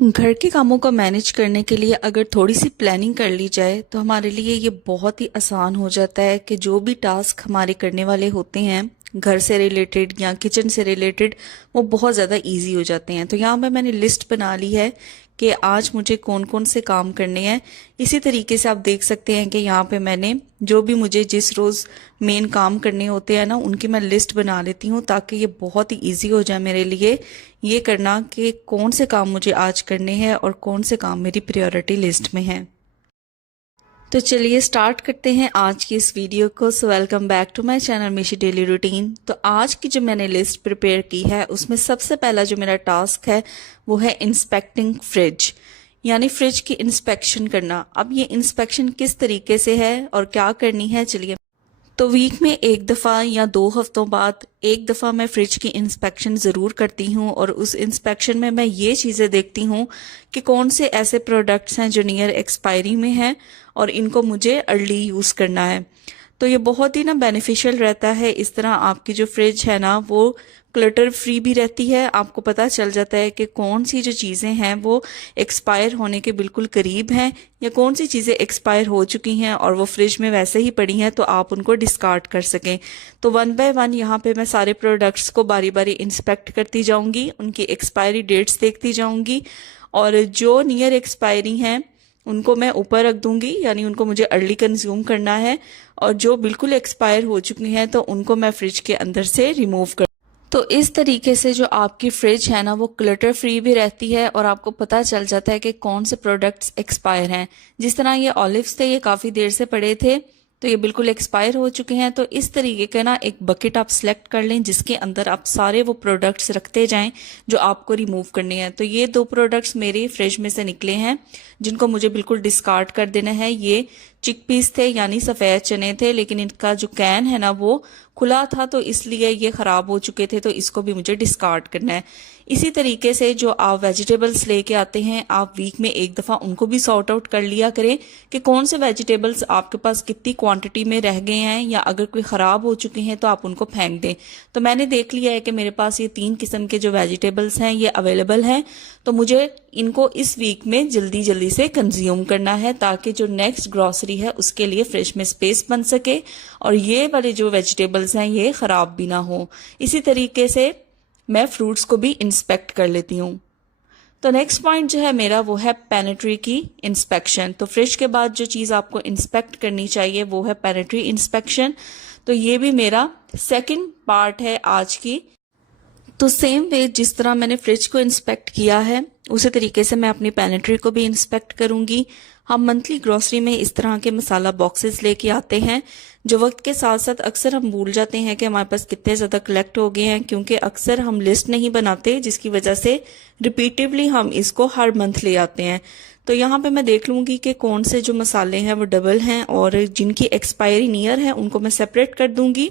घर के कामों को मैनेज करने के लिए अगर थोड़ी सी प्लानिंग कर ली जाए तो हमारे लिए ये बहुत ही आसान हो जाता है कि जो भी टास्क हमारे करने वाले होते हैं घर से रिलेटेड या किचन से रिलेटेड, वो बहुत ज़्यादा इजी हो जाते हैं। तो यहाँ पे मैंने लिस्ट बना ली है कि आज मुझे कौन कौन से काम करने हैं। इसी तरीके से आप देख सकते हैं कि यहाँ पे मैंने जो भी मुझे जिस रोज़ मेन काम करने होते हैं ना, उनकी मैं लिस्ट बना लेती हूँ ताकि ये बहुत ही इजी हो जाए मेरे लिए ये करना कि कौन से काम मुझे आज करने हैं और कौन से काम मेरी प्रायोरिटी लिस्ट में हैं। तो चलिए स्टार्ट करते हैं आज की इस वीडियो को। So welcome back to my channel Mishi daily routine. तो आज की जो मैंने लिस्ट प्रिपेयर की है उसमें सबसे पहला जो मेरा टास्क है वो है इंस्पेक्टिंग फ्रिज, यानी फ्रिज की इंस्पेक्शन करना। अब ये इंस्पेक्शन किस तरीके से है और क्या करनी है, चलिए। तो वीक में एक दफ़ा या 2 हफ्तों बाद एक दफ़ा मैं फ्रिज की इंस्पेक्शन ज़रूर करती हूँ और उस इंस्पेक्शन में मैं ये चीज़ें देखती हूँ कि कौन से ऐसे प्रोडक्ट्स हैं जो नियर एक्सपायरी में हैं और इनको मुझे अर्ली यूज़ करना है। तो ये बहुत ही ना बेनिफिशियल रहता है। इस तरह आपकी जो फ्रिज है ना वो क्लटर फ्री भी रहती है। आपको पता चल जाता है कि कौन सी जो चीज़ें हैं वो एक्सपायर होने के बिल्कुल करीब हैं या कौन सी चीज़ें एक्सपायर हो चुकी हैं और वो फ्रिज में वैसे ही पड़ी हैं तो आप उनको डिस्कार्ड कर सकें। तो वन बाय वन यहाँ पे मैं सारे प्रोडक्ट्स को बारी बारी इंस्पेक्ट करती जाऊँगी, उनकी एक्सपायरी डेट्स देखती जाऊँगी और जो नियर एक्सपायरी हैं उनको मैं ऊपर रख दूंगी, यानी उनको मुझे अर्ली कंज्यूम करना है। और जो बिल्कुल एक्सपायर हो चुकी हैं तो उनको मैं फ्रिज के अंदर से रिमूव कर। तो इस तरीके से जो आपकी फ्रिज है ना वो क्लटर फ्री भी रहती है और आपको पता चल जाता है कि कौन से प्रोडक्ट्स एक्सपायर हैं। जिस तरह ये ऑलिव्स थे, ये काफ़ी देर से पड़े थे तो ये बिल्कुल एक्सपायर हो चुके हैं। तो इस तरीके का ना एक बकेट आप सिलेक्ट कर लें जिसके अंदर आप सारे वो प्रोडक्ट्स रखते जाएं जो आपको रिमूव करने हैं। तो ये 2 प्रोडक्ट्स मेरे फ्रिज में से निकले हैं जिनको मुझे बिल्कुल डिस्कार्ड कर देना है। ये चिकपीस थे यानी सफ़ेद चने थे, लेकिन इनका जो कैन है ना वो खुला था तो इसलिए ये ख़राब हो चुके थे, तो इसको भी मुझे डिस्कार्ड करना है। इसी तरीके से जो आप वेजिटेबल्स लेके आते हैं आप वीक में एक दफ़ा उनको भी सॉर्ट आउट कर लिया करें कि कौन से वेजिटेबल्स आपके पास कितनी क्वांटिटी में रह गए हैं या अगर कोई ख़राब हो चुके हैं तो आप उनको फेंक दें। तो मैंने देख लिया है कि मेरे पास ये 3 किस्म के जो वेजिटेबल्स हैं ये अवेलेबल हैं, तो मुझे इनको इस वीक में जल्दी जल्दी से कंज्यूम करना है ताकि जो नेक्स्ट ग्रॉसरी है उसके लिए फ्रिज में स्पेस बन सके और ये वाले जो वेजिटेबल्स हैं ये ख़राब भी ना हो। इसी तरीके से मैं फ्रूट्स को भी इंस्पेक्ट कर लेती हूँ। तो नेक्स्ट पॉइंट जो है मेरा वो है पेनिट्री की इंस्पेक्शन। तो फ्रिज के बाद जो चीज़ आपको इंस्पेक्ट करनी चाहिए वो है पेनिट्री इंस्पेक्शन। तो ये भी मेरा सेकंड पार्ट है आज की। तो सेम वे जिस तरह मैंने फ्रिज को इंस्पेक्ट किया है उसी तरीके से मैं अपनी पेनिट्री को भी इंस्पेक्ट करूंगी। हम मंथली ग्रोसरी में इस तरह के मसाला बॉक्सेस लेके आते हैं जो वक्त के साथ साथ अक्सर हम भूल जाते हैं कि हमारे पास कितने ज़्यादा कलेक्ट हो गए हैं, क्योंकि अक्सर हम लिस्ट नहीं बनाते जिसकी वजह से रिपीटिवली हम इसको हर मंथ ले आते हैं। तो यहाँ पे मैं देख लूँगी कि कौन से जो मसाले हैं वो डबल हैं और जिनकी एक्सपायरी नियर है उनको मैं सेपरेट कर दूँगी।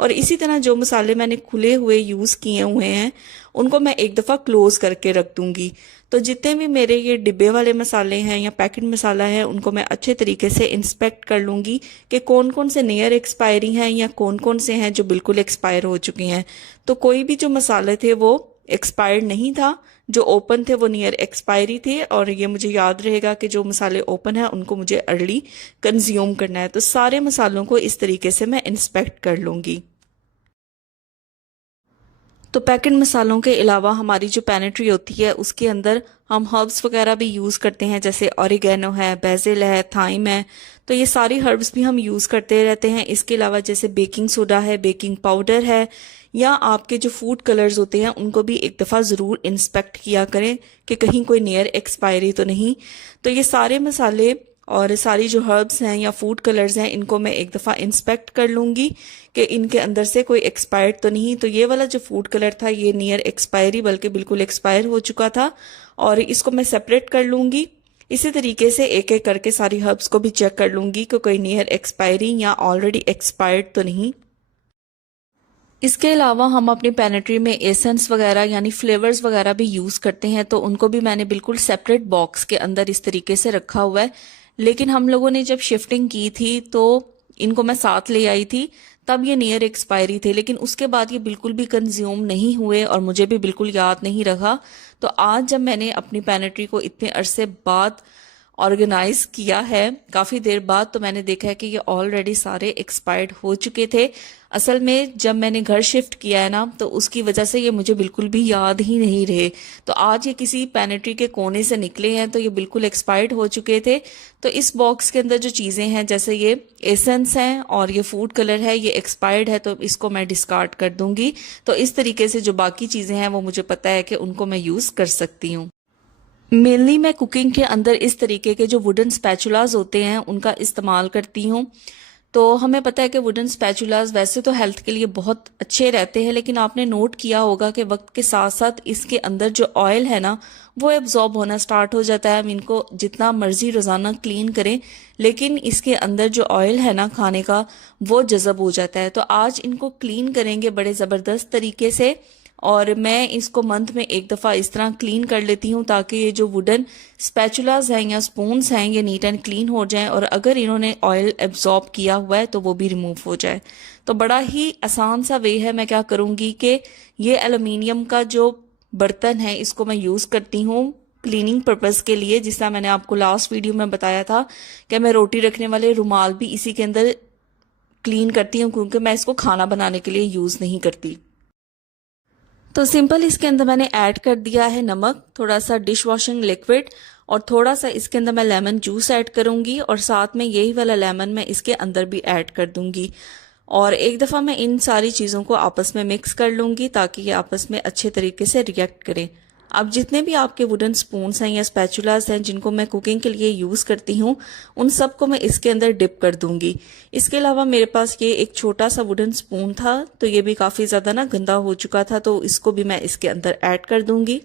और इसी तरह जो मसाले मैंने खुले हुए यूज़ किए हुए हैं उनको मैं एक दफ़ा क्लोज करके रख दूंगी। तो जितने भी मेरे ये डिब्बे वाले मसाले हैं या पैकेट मसाला है उनको मैं अच्छे तरीके से इंस्पेक्ट कर लूँगी कि कौन कौन से नियर एक्सपायरी हैं या कौन कौन से हैं जो बिल्कुल एक्सपायर हो चुके हैं। तो कोई भी जो मसाले थे वो एक्सपायर्ड नहीं था, जो ओपन थे वो नियर एक्सपायरी थे। और ये मुझे याद रहेगा कि जो मसाले ओपन है उनको मुझे अर्ली कंज्यूम करना है। तो सारे मसालों को इस तरीके से मैं इंस्पेक्ट कर लूँगी। तो पैकेट मसालों के अलावा हमारी जो पेनिट्री होती है उसके अंदर हम हर्ब्स वगैरह भी यूज़ करते हैं, जैसे ऑरिगेनो है, बेसिल है, थाइम है। तो ये सारी हर्ब्स भी हम यूज़ करते रहते हैं। इसके अलावा जैसे बेकिंग सोडा है, बेकिंग पाउडर है, या आपके जो फूड कलर्स होते हैं उनको भी एक दफ़ा ज़रूर इंस्पेक्ट किया करें कि कहीं कोई नियर एक्सपायरी तो नहीं। तो ये सारे मसाले और सारी जो हर्ब्स हैं या फूड कलर्स हैं इनको मैं एक दफ़ा इंस्पेक्ट कर लूँगी कि इनके अंदर से कोई एक्सपायर्ड तो नहीं। तो ये वाला जो फूड कलर था ये नियर एक्सपायरी बल्कि बिल्कुल एक्सपायर हो चुका था और इसको मैं सेपरेट कर लूँगी। इसी तरीके से एक एक करके सारी हर्ब्स को भी चेक कर लूँगी कि कोई नियर एक्सपायरी या ऑलरेडी एक्सपायर्ड तो नहीं। इसके अलावा हम अपनी पेनिट्री में एसेंस वगैरह यानी फ्लेवर्स वगैरह भी यूज़ करते हैं, तो उनको भी मैंने बिल्कुल सेपरेट बॉक्स के अंदर इस तरीके से रखा हुआ है। लेकिन हम लोगों ने जब शिफ्टिंग की थी तो इनको मैं साथ ले आई थी तब ये नियर एक्सपायरी थे, लेकिन उसके बाद ये बिल्कुल भी कंज्यूम नहीं हुए और मुझे भी बिल्कुल याद नहीं रहा। तो आज जब मैंने अपनी पैनेट्री को इतने अरसे बाद ऑर्गेनाइज किया है, काफ़ी देर बाद, तो मैंने देखा है कि ये ऑलरेडी सारे एक्सपायर्ड हो चुके थे। असल में जब मैंने घर शिफ्ट किया है ना, तो उसकी वजह से ये मुझे बिल्कुल भी याद ही नहीं रहे। तो आज ये किसी पैनेट्री के कोने से निकले हैं, तो ये बिल्कुल एक्सपायर्ड हो चुके थे। तो इस बॉक्स के अंदर जो चीज़ें हैं, जैसे ये एसेंस हैं और ये फूड कलर है, ये एक्सपायर्ड है, तो इसको मैं डिस्कार्ड कर दूंगी। तो इस तरीके से जो बाकी चीज़ें हैं वो मुझे पता है कि उनको मैं यूज़ कर सकती हूँ। मेनली मैं कुकिंग के अंदर इस तरीके के जो वुडन स्पैचुलाज होते हैं उनका इस्तेमाल करती हूँ। तो हमें पता है कि वुडन स्पैचुलाज वैसे तो हेल्थ के लिए बहुत अच्छे रहते हैं, लेकिन आपने नोट किया होगा कि वक्त के साथ साथ इसके अंदर जो ऑयल है ना, वो एब्जॉर्ब होना स्टार्ट हो जाता है। हम इनको जितना मर्जी रोज़ाना क्लीन करें, लेकिन इसके अंदर जो ऑयल है ना खाने का, वो जज़ब हो जाता है। तो आज इनको क्लीन करेंगे बड़े ज़बरदस्त तरीके से, और मैं इसको मंथ में एक दफ़ा इस तरह क्लीन कर लेती हूँ ताकि ये जो वुडन स्पैचुलाज हैं या स्पून्स हैं ये नीट एंड क्लीन हो जाएं, और अगर इन्होंने ऑयल एब्जॉर्ब किया हुआ है तो वो भी रिमूव हो जाए। तो बड़ा ही आसान सा वे है। मैं क्या करूँगी कि ये एल्युमिनियम का जो बर्तन है इसको मैं यूज़ करती हूँ क्लीनिंग पर्पज़ के लिए। जिस तरह मैंने आपको लास्ट वीडियो में बताया था कि मैं रोटी रखने वाले रुमाल भी इसी के अंदर क्लीन करती हूँ, क्योंकि मैं इसको खाना बनाने के लिए यूज़ नहीं करती। तो सिंपल इसके अंदर मैंने ऐड कर दिया है नमक, थोड़ा सा डिश वॉशिंग लिक्विड, और थोड़ा सा इसके अंदर मैं लेमन जूस ऐड करूंगी, और साथ में यही वाला लेमन मैं इसके अंदर भी ऐड कर दूंगी। और एक दफ़ा मैं इन सारी चीज़ों को आपस में मिक्स कर लूंगी ताकि ये आपस में अच्छे तरीके से रिएक्ट करें। अब जितने भी आपके वुडन स्पून्स हैं या स्पैचुलास हैं जिनको मैं कुकिंग के लिए यूज़ करती हूँ, उन सब को मैं इसके अंदर डिप कर दूंगी। इसके अलावा मेरे पास ये एक छोटा सा वुडन स्पून था, तो ये भी काफ़ी ज़्यादा ना गंदा हो चुका था, तो इसको भी मैं इसके अंदर ऐड कर दूंगी।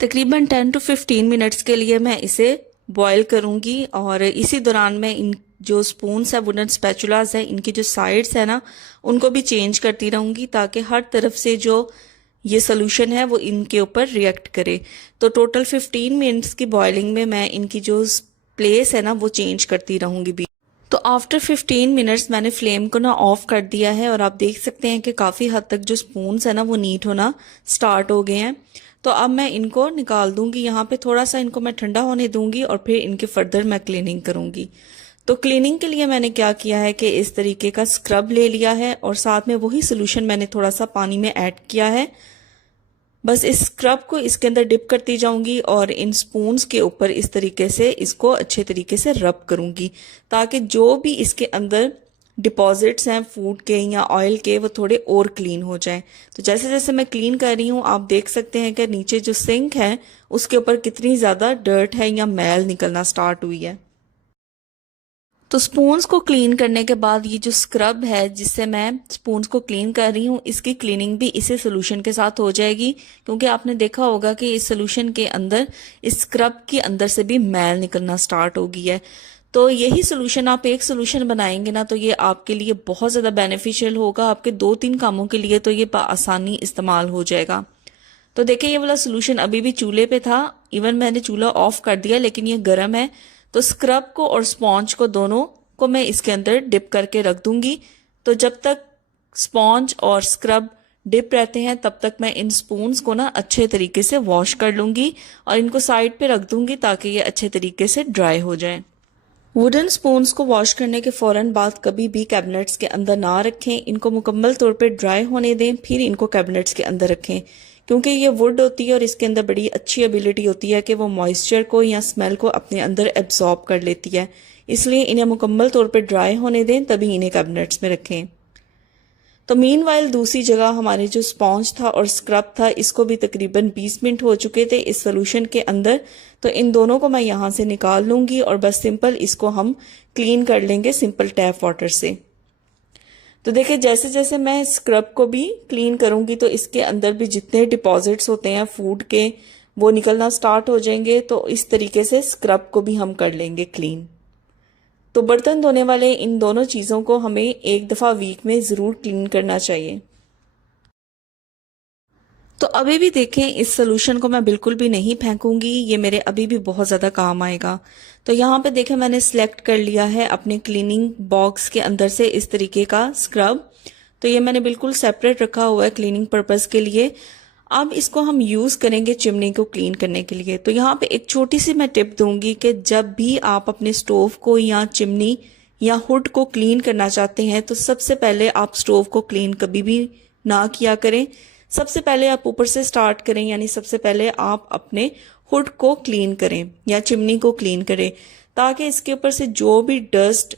तकरीबन 10 to 15 मिनट्स के लिए मैं इसे बॉयल करूंगी, और इसी दौरान मैं इन जो स्पून्स है वुडन स्पैचुलास है इनकी जो साइड्स है ना, उनको भी चेंज करती रहूंगी ताकि हर तरफ से जो ये सोल्यूशन है वो इनके ऊपर रिएक्ट करे। तो टोटल 15 मिनट्स की बॉइलिंग में मैं इनकी जो प्लेस है ना वो चेंज करती रहूंगी भी। तो आफ्टर 15 मिनट्स मैंने फ्लेम को ना ऑफ कर दिया है, और आप देख सकते हैं कि काफ़ी हद तक जो स्पून्स है ना वो नीट होना स्टार्ट हो गए हैं। तो अब मैं इनको निकाल दूंगी। यहाँ पे थोड़ा सा इनको मैं ठंडा होने दूंगी और फिर इनके फर्दर मैं क्लीनिंग करूंगी। तो क्लीनिंग के लिए मैंने क्या किया है कि इस तरीके का स्क्रब ले लिया है, और साथ में वही सोल्यूशन मैंने थोड़ा सा पानी में ऐड किया है। बस इस स्क्रब को इसके अंदर डिप करती जाऊंगी और इन स्पून्स के ऊपर इस तरीके से इसको अच्छे तरीके से रब करूंगी, ताकि जो भी इसके अंदर डिपॉजिट्स हैं फूड के या ऑयल के वो थोड़े और क्लीन हो जाएं। तो जैसे जैसे मैं क्लीन कर रही हूँ आप देख सकते हैं कि नीचे जो सिंक है उसके ऊपर कितनी ज़्यादा डर्ट है या मैल निकलना स्टार्ट हुई है। तो स्पून्स को क्लीन करने के बाद ये जो स्क्रब है जिससे मैं स्पून्स को क्लीन कर रही हूँ, इसकी क्लीनिंग भी इसी सोल्यूशन के साथ हो जाएगी, क्योंकि आपने देखा होगा कि इस सोल्यूशन के अंदर इस स्क्रब के अंदर से भी मैल निकलना स्टार्ट हो गई है। तो यही सोल्यूशन आप एक सोल्यूशन बनाएंगे ना तो ये आपके लिए बहुत ज़्यादा बेनिफिशियल होगा। आपके 2-3 कामों के लिए तो ये आसानी इस्तेमाल हो जाएगा। तो देखिए ये वाला सोल्यूशन अभी भी चूल्हे पे था, इवन मैंने चूल्हा ऑफ कर दिया लेकिन ये गर्म है। तो स्क्रब को और स्पॉन्ज को दोनों को मैं इसके अंदर डिप करके रख दूंगी। तो जब तक स्पॉन्ज और स्क्रब डिप रहते हैं तब तक मैं इन स्पून्स को ना अच्छे तरीके से वॉश कर लूंगी और इनको साइड पे रख दूंगी ताकि ये अच्छे तरीके से ड्राई हो जाएं। वुडन स्पून्स को वॉश करने के फौरन बाद कभी भी कैबिनेट्स के अंदर ना रखें, इनको मुकम्मल तौर पे ड्राई होने दें फिर इनको कैबिनेट्स के अंदर रखें, क्योंकि ये वुड होती है और इसके अंदर बड़ी अच्छी एबिलिटी होती है कि वो मॉइस्चर को या स्मेल को अपने अंदर एब्जॉर्ब कर लेती है। इसलिए इन्हें मुकम्मल तौर पे ड्राई होने दें तभी इन्हें कैबिनेट्स में रखें। तो मीनवाइल दूसरी जगह हमारे जो स्पॉन्ज था और स्क्रब था इसको भी तकरीबन 20 मिनट हो चुके थे इस सोल्यूशन के अंदर। तो इन दोनों को मैं यहाँ से निकाल लूंगी और बस सिंपल इसको हम क्लीन कर लेंगे सिंपल टैप वाटर से। तो देखिए जैसे जैसे मैं स्क्रब को भी क्लीन करूंगी तो इसके अंदर भी जितने डिपॉजिट्स होते हैं फूड के वो निकलना स्टार्ट हो जाएंगे। तो इस तरीके से स्क्रब को भी हम कर लेंगे क्लीन। तो बर्तन धोने वाले इन दोनों चीज़ों को हमें एक दफ़ा वीक में ज़रूर क्लीन करना चाहिए। तो अभी भी देखें, इस सोल्यूशन को मैं बिल्कुल भी नहीं फेंकूंगी, ये मेरे अभी भी बहुत ज़्यादा काम आएगा। तो यहाँ पे देखें, मैंने सिलेक्ट कर लिया है अपने क्लीनिंग बॉक्स के अंदर से इस तरीके का स्क्रब। तो ये मैंने बिल्कुल सेपरेट रखा हुआ है क्लीनिंग पर्पज़ के लिए। अब इसको हम यूज़ करेंगे चिमनी को क्लीन करने के लिए। तो यहाँ पे एक छोटी सी मैं टिप दूंगी कि जब भी आप अपने स्टोव को या चिमनी या हुड को क्लीन करना चाहते हैं, तो सबसे पहले आप स्टोव को क्लीन कभी भी ना किया करें। सबसे पहले आप ऊपर से स्टार्ट करें, यानी सबसे पहले आप अपने हुड को क्लीन करें या चिमनी को क्लीन करें, ताकि इसके ऊपर से जो भी डस्ट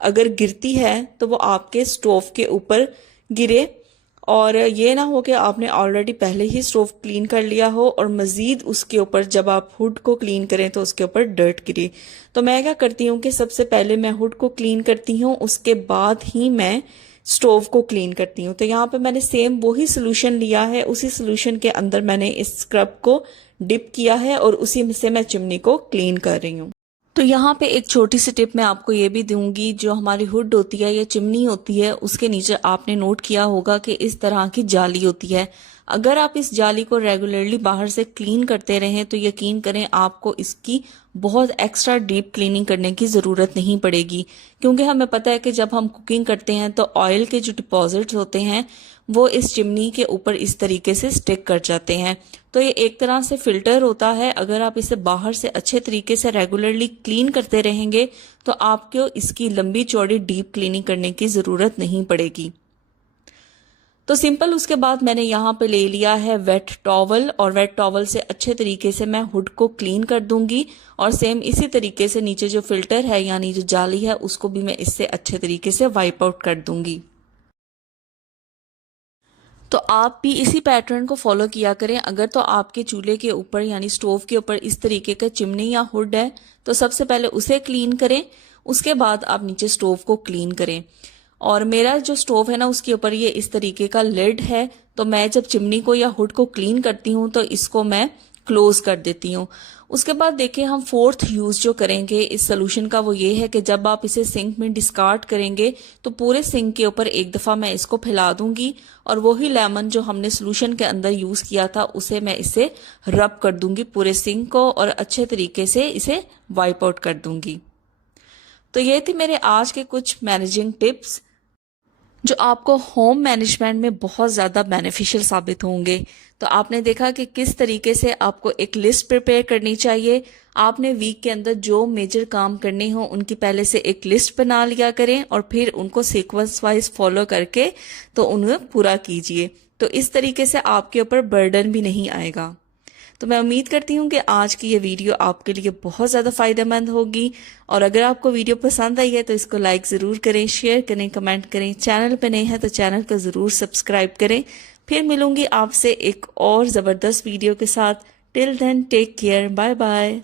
अगर गिरती है तो वो आपके स्टोव के ऊपर गिरे, और ये ना हो कि आपने ऑलरेडी पहले ही स्टोव क्लीन कर लिया हो और मज़ीद उसके ऊपर जब आप हुड को क्लीन करें तो उसके ऊपर डर्ट गिरे। तो मैं क्या करती हूँ कि सबसे पहले मैं हुड को क्लीन करती हूँ, उसके बाद ही मैं स्टोव को क्लीन करती हूँ। तो यहाँ पे मैंने सेम वही सोल्यूशन लिया है, उसी सोल्यूशन के अंदर मैंने इस स्क्रब को डिप किया है और उसी से मैं चिमनी को क्लीन कर रही हूँ। तो यहाँ पे एक छोटी सी टिप मैं आपको ये भी दूंगी, जो हमारी हुड होती है या चिमनी होती है, उसके नीचे आपने नोट किया होगा कि इस तरह की जाली होती है। अगर आप इस जाली को रेगुलरली बाहर से क्लीन करते रहें तो यकीन करें आपको इसकी बहुत एक्स्ट्रा डीप क्लीनिंग करने की ज़रूरत नहीं पड़ेगी, क्योंकि हमें पता है कि जब हम कुकिंग करते हैं तो ऑयल के जो डिपॉजिट्स होते हैं वो इस चिमनी के ऊपर इस तरीके से स्टिक कर जाते हैं। तो ये एक तरह से फिल्टर होता है। अगर आप इसे बाहर से अच्छे तरीके से रेगुलरली क्लीन करते रहेंगे तो आपको इसकी लंबी चौड़ी डीप क्लीनिंग करने की ज़रूरत नहीं पड़ेगी। तो सिंपल उसके बाद मैंने यहाँ पे ले लिया है वेट टॉवल, और वेट टॉवल से अच्छे तरीके से मैं हुड को क्लीन कर दूंगी, और सेम इसी तरीके से नीचे जो फिल्टर है यानी जो जाली है उसको भी मैं इससे अच्छे तरीके से वाइप आउट कर दूंगी। तो आप भी इसी पैटर्न को फॉलो किया करें। अगर तो आपके चूल्हे के ऊपर यानी स्टोव के ऊपर इस तरीके का चिमनी या हुड है तो सबसे पहले उसे क्लीन करें, उसके बाद आप नीचे स्टोव को क्लीन करें। और मेरा जो स्टोव है ना उसके ऊपर ये इस तरीके का लिड है, तो मैं जब चिमनी को या हुड को क्लीन करती हूँ तो इसको मैं क्लोज कर देती हूँ। उसके बाद देखिए, हम फोर्थ यूज जो करेंगे इस सोल्यूशन का वो ये है कि जब आप इसे सिंक में डिस्कार्ड करेंगे तो पूरे सिंक के ऊपर एक दफा मैं इसको फैला दूंगी, और वही लेमन जो हमने सोल्यूशन के अंदर यूज किया था उसे मैं इसे रब कर दूंगी पूरे सिंक को, और अच्छे तरीके से इसे वाइप आउट कर दूंगी। तो ये थी मेरे आज के कुछ मैनेजिंग टिप्स जो आपको होम मैनेजमेंट में बहुत ज़्यादा बेनिफिशियल साबित होंगे। तो आपने देखा कि किस तरीके से आपको एक लिस्ट प्रिपेयर करनी चाहिए। आपने वीक के अंदर जो मेजर काम करने हो उनकी पहले से एक लिस्ट बना लिया करें और फिर उनको सीक्वेंस वाइज फॉलो करके तो उन्हें पूरा कीजिए। तो इस तरीके से आपके ऊपर बर्डन भी नहीं आएगा। तो मैं उम्मीद करती हूँ कि आज की ये वीडियो आपके लिए बहुत ज़्यादा फ़ायदेमंद होगी, और अगर आपको वीडियो पसंद आई है तो इसको लाइक ज़रूर करें, शेयर करें, कमेंट करें। चैनल पे नए हैं तो चैनल को ज़रूर सब्सक्राइब करें। फिर मिलूंगी आपसे एक और ज़बरदस्त वीडियो के साथ। Till then take care, bye bye.